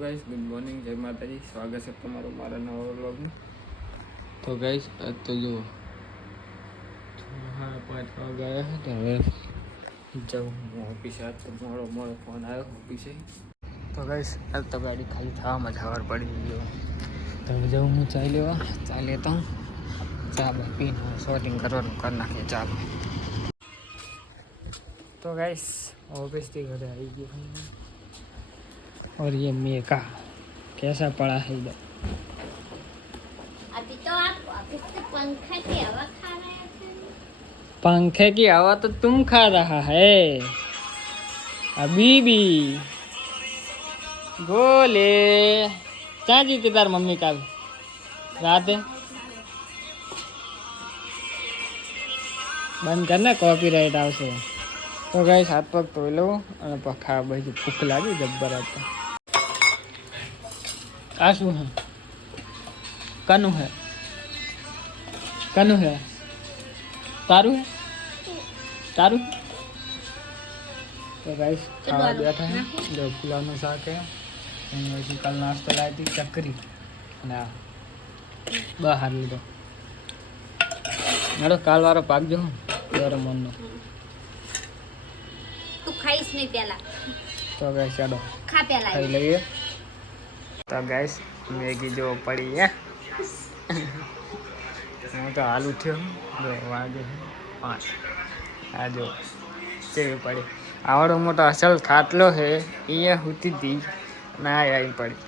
Guys good morning, જય માતાજી. સ્વાગત છે તમારું મારા નવા વ્લોગમાં. તો ગાઈસ આજ તો જો 5 વાગ્યા છે તો હવે જાઉં હું ઓફિસે. આજ તો મોડો ફોન આવ્યો ઓફિસે. તો ગાઈસ આજ તો ગાડી ખાલી થવામાં જ ખબર પડી ગયો. તો હવે જાઉં હું ચા લેતા હું. ચા પીને શોટિંગ કરવાનું કરી નાખીએ. ચાલો तो गाइस ऑफिस के घर आई गई और ये मेका कैसा पड़ा है इधर. अभी तो आप ऑफिस से पंखा की हवा खा रहे थे. पंखे की हवा तो तुम खा रहा है अभी भी. बोले क्या जीती तार मम्मी का भी रात बंद करना कॉपीराइट आवशे. तो गाइस हाथ पग धोई लो અને પખા બધી ભૂખ લાગી જબ્બર હતા. આ શું હે? કનું હે તારું હે તારું. तो गाइस खावा बैठा है. जो फुलाનું શાક है પછી કાલ નાસ્તો લાવી હતી ચકરી ના બહાર લીધો. મેડો કાલ વાળો પાક જો ગરમ મનનો तू खाईस नहीं पहला. तो गाइस चलो खा पहला. खाई लઈએ. तो गाइस मैगी जो पड़ी है હું તો હાલ ઉઠ્યો જો વાગે 5 આ જો કેવી પડી. આવડો મોટો અસલ ખાટલો હે અહીંયા હુતી હતી ના આવી પડી.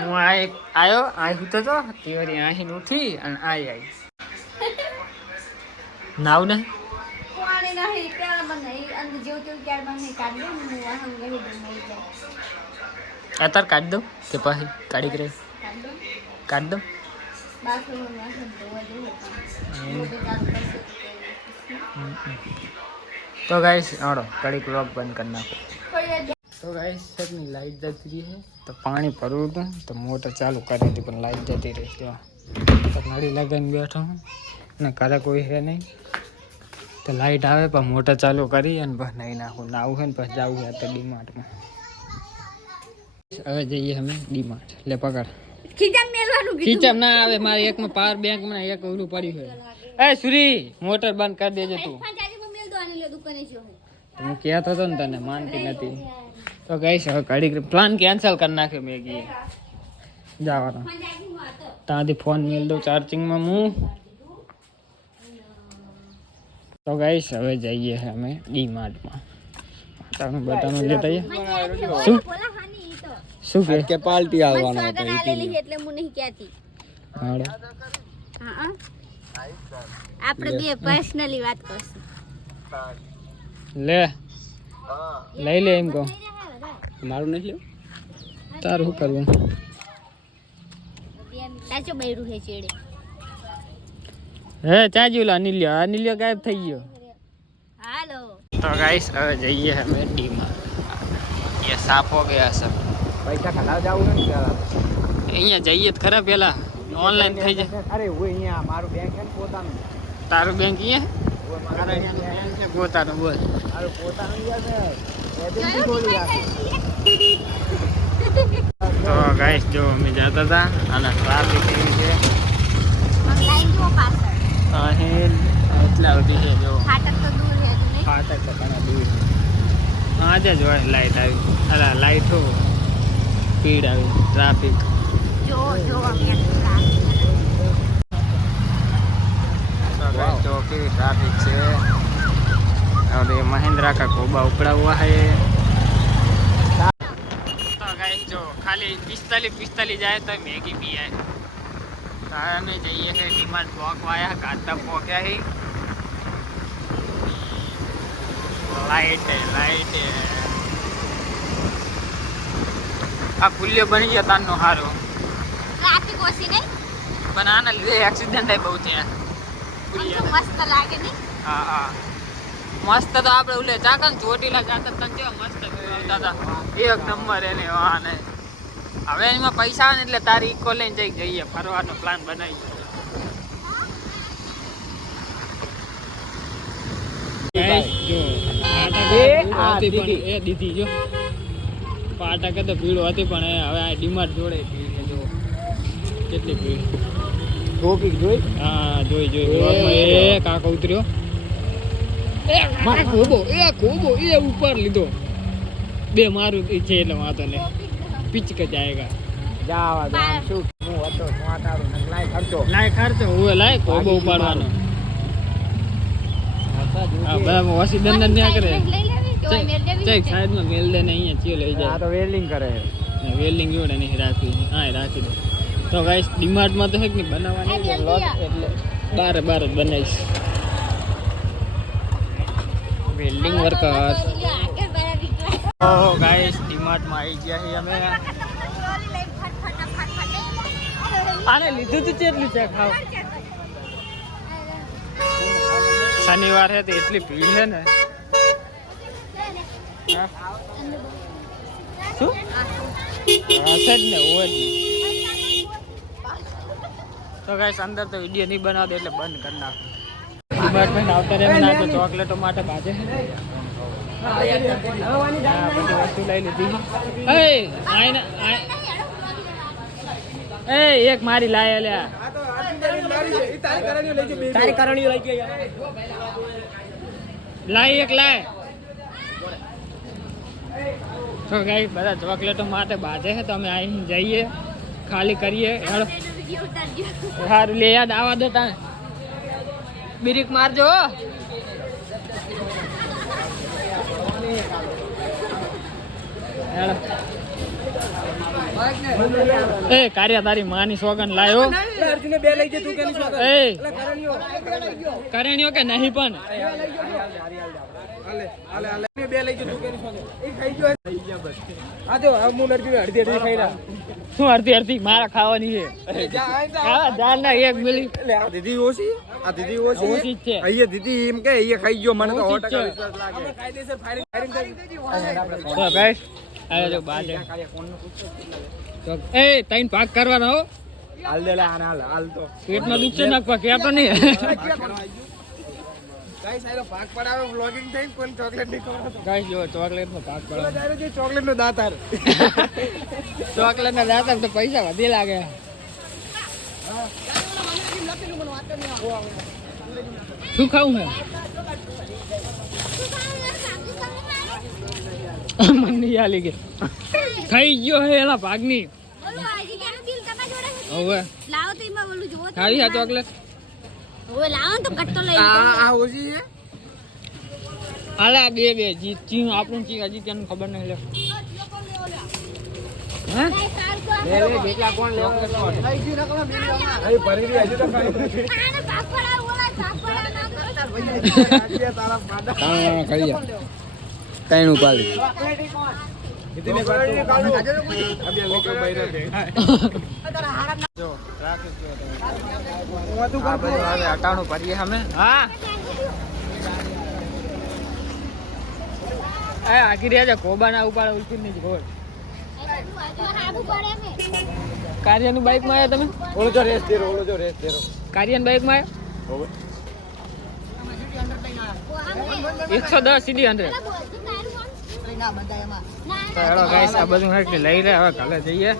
હું આવ્યો આ હુતો તો તેવરી આહીને ઉઠી અને આવી નાવ ને પાણી નહીં પેલા મને અંદર જેવું તેવું ક્યારે મને કાઢી દે હું આમ ગઈ દઉં મળી જાય. અત્યારે કાઢી દઉં કે પછી કાઢી કરે કાઢી દઉં. બાથરૂમમાં ધોવા તો ગાઈસ આડો કડીક વ્લોગ બંધ કરી નાખો. તો ગાઈસ સરની લાઈટ જતી રહી છે તો પાણી ભરવું હતું તો મોટર ચાલુ કરી હતી પણ લાઈટ જતી રહી. તો નળી લગાવીને બેઠો હું ને ઘરે કોઈ છે નહીં તો લાઈટ આવે પણ મોટર ચાલુ કરી અને બસ નહીં નાખું નાવું છે ને પછી જવું છે તો ડીમાર્ટમાં. હવે જઈએ અમે ડીમાર્ટ. લે પકડ. ખીચમ મેલવાનું ખીચમ ના આવે મારે એકમાં પાવર બેંકમાં એક ઓલું પડ્યું છે. એ સુરી મોટર બંધ કરી દેજે તું. હું કહેતો હતો ને તને માનતી નથી. તો ગઈશ હવે ઘડી પ્લાન કેન્સલ કરી નાખ્યો મેગી જવાનો. ત્યાંથી ફોન મેળ દઉં ચાર્જિંગમાં હું. તો ગઈશ હવે જઈએ અમે ડીમાર્ટમાં. તારું બધાનું લેતા શું શું કે પાર્ટી આવવાનો હતો એટલે હું નહીં કહેતી. આપણે બે પર્સનલી વાત કરશું. લે લઈ લે એમ કહો. મારું નહીં લેવું તારું શું કરવું. સાચો બૈરું હે ચેડે હે ચાજુલા અનિલ્યો ગાયબ થઈ ગયો. હાલો તો ગાઈસ હવે જઈએ અમે ડીમાર્ટ. ये साफ हो गया सब. પૈસા ખલાવ જાવું ને પેલા અહીંયા જઈએ તો ખરા પેલા ઓનલાઈન થઈ જાય. અરે હું અહીંયા મારું બેંક છે ને પોતાનું. તારું બેંક અહીંયા મારા બેંક છે પોતાનું. બોલ મારું પોતાનું છે એજન્સી ખોલી રાખી. તો ગાઈસ જો અમે જતા હતા અને ટ્રાફિક એવી છે લાઈન જો પાછળ અહીં એટલા સુધી છે જો. ફાટક તો દૂર હે તો નહીં. ફાટક તો ઘણા દૂર છે. આજે જ હોય લાઈટ આવી. અલા લાઈટ હો સ્પીડ આવી ટ્રાફિક જો तो केवी ट्रैफिक से. और ये महिंद्रा का कोबा उपड़ा हुआ है. तो गाइस जो खाली 45 जाए तो मैगी भी है. में जाइए है डीमार्ट पहुंचवाया गाता पहुंचा ही. लाइट है आ पुलियो बनी गया तानो हारो. ટ્રાફિક ઓછી નહીં बनाना ले एक्सीडेंट है बहुत है. મસ્ત લાગે નહીં. હા મસ્ત તો આપણે ઓલે ચાકન ચોટીલા જાતા તને કેવા મસ્ત દાદા એક નંબર એને વાને. હવે એમાં પૈસા આવે ને એટલે તારી ઇકો લઈને જઈએ ફરવાનો પ્લાન બનાવી. એ દીધી જો પાટા કે તો ભીડ હતી પણ હવે આ ડીમાર્ટ જોડે ભીડ છે જો કેટલી ભીડ ટોપિક જોઈ હા જોઈ એ કાકો ઉતર્યો ખોબો એ ઉપર લીધો બે મારું છે એટલે વાતો ને પિચક જાયગા જાવા દે શું હું હતો માતારું ને લાય ખર્ચો હવે લાય ખોબો ઉપાડવાનો હા બરાબર વસી દંડ ના કરે ચેક સાઈડમાં મેલ દે ને અહીંયા ચીયો લઈ જાય આ તો વેલ્ડિંગ કરે છે વેલ્ડિંગ જોડે નહીં રાખી હા રાખી દો તો ગાઈસ ડીમાર્ટમાં તો હે કે બનાવવાની લોટ એટલે બાર જ બનાવીશ વેલ્ડિંગ વર્કર ઓ ગાઈસ ડીમાર્ટમાં આવી ગયા છીએ અમે આને લીધું તું કેટલું છે ખાવ શનિવાર છે તો એટલી ભીડ છે ને શું હશે જ ને હોય જ તો ગાઈસ અંદર તો વિડીયો નહીં બનાવતો એટલે બંધ કરી નાખો ડિપાર્ટમેન્ટ આવતા રહે ના તો ચોકલેટો માટે બાજે બધી વસ્તુ લઈ લીધી એક મારી લાય લ્યા લાય એક લાય તો ગાઈસ બધા ચોકલેટો માટે બાજે છે તો અમે અહીં જઈએ ખાલી કરીએ સારું લે યાદ આવા દો તા બ્રેક મારજો એ કાર્ય તારી માની સોગન લાયો કરણીઓ કે નહીં પણ શું અડધી મારા ખાવાની છે એક મિલી દીદી ઓછી આ દીદી ઓછી છે અહીંયા દીદી એમ કે અહીંયા ખાઈ ગયો મને તો 100% તો ગાઈસ આ જો બાજે એ તઈન પાક કરવાનો હો હાલ દે હાલ તો પેટમાં દુખશે નાખવા કે તો નહીં ગાઈસ આરો પાક પડાવે વ્લોગિંગ થઈ પણ ચોકલેટ નહીં ખવડાવતો ગાઈસ જો ચોકલેટ નો પાક પડાવે જે ચોકલેટ નો દાતાર ચોકલેટ ના દાતાર તો પૈસા વધી લાગે શું ખાવું હે મને નહીં આલી કે ખાઈ ગયો હે એના ભાગની હવે ખાવી આ ચોકલેટ આ ઓછી છે હાલા બે ચી આપણું ચી હજી કેમ ખબર નહીં લે હે જેટલા કોણ લેવા ભરી હજુ તો કઈ ઉપાડી અટાણું ભરીએ અમે હા આખી રહ્યા છે કોબાના ઉપાડે ઉલટી નહીં રોડ કાર્યની બાઇક માં આવ્યા તમે ઓલો જો રેસ દેરો કાર્યની બાઇક માં આવ્યા 110 સીડી 100 તો હેડો ગાઈસ આ બધું હેક લઈ લે હવે કાલે જઈએ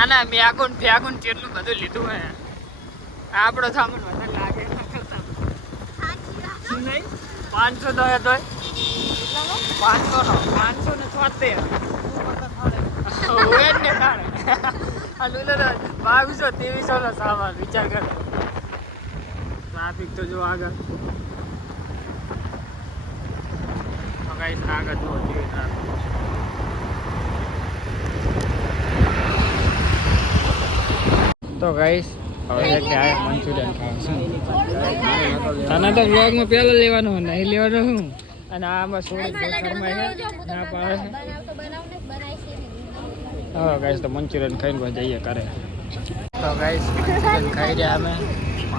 આના મેગુન ફેગુન કેટલું બધું લીધું હે આપણો સામાન વધારે લાગે નહીં 500 તો હે તોય 500 નો 576 ઓએ ને તારે આ લુલો 2200 નો સામાન વિચાર કર ટ્રાફિક તો જો આગળ ગાઈસ આગળ જો ટ્રાફિક તો ગાઈસ હવે કે આ મંચુરિયન ખાવશું તને તો વ્લોગમાં પહેલા લેવાનો નહીં લેવાનો હું અને આમાં સોડી શર્મા છે ના પાડે હા ગાઈસ તો મંચુરિયન ખાઈને જઈએ કરે તો ગાઈસ મંચુરિયન ખાઈ રહ્યા અમે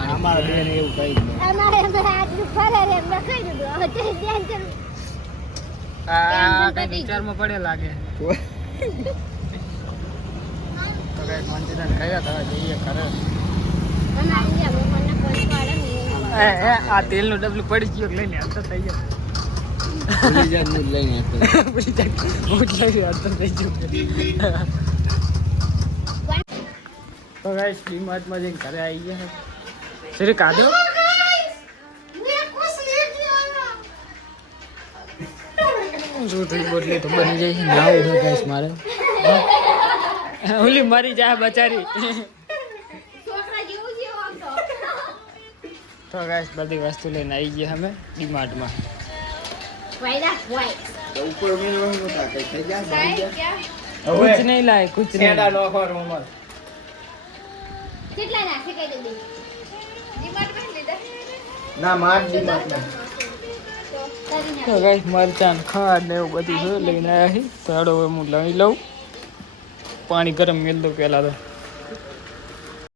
અમારે બેન એવું કઈ ફરે રે મેં કહી દીધું હવે તે ધ્યાન કર આ કઈ વિચારમાં પડે લાગે તો કઈ મંચુરિયન ખાયા હતા જઈએ કરે અને અહીંયા મને કોઈ પાડે નહીં એ આ તેલનું ડબલું પડી ગયું લઈને અંતર થઈ ગયો ભૂલી જાય ને લઈને ભૂલી જાય હું જ લઈ અંતર થઈ ગયું તો ગાઈસ ડીમાર્ટમાં જઈને ઘરે આવી ગયા શ્રી કાઢો શું થઈ બોટલી તો બની જાય છે નાવું છે ગાઈસ મારે ઓલી મરી જાય બચારી છોકરા જેવું જેવો આમ તો ગાઈસ બધી વસ્તુ લઈને આવી ગયા અમે ડીમાર્ટમાં વાયડા વાય ઉપર મેળવું નતા કઈ થઈ ગયા બની ગયા कुछ नहीं लाए कुछ नहीं છેડા નો ખોર મોમલ કેટલા નાખે કઈ દે ડિમાન્ડ માં લીધા ના માર દી માર ના તો કરી તો ગાઈસ મરચાં ખાંડ ને એવું બધું છે લઈને આવ્યા છે તો હેડો હું લઈ લઉં પાણી ગરમ મેલ દઉં પહેલાં તો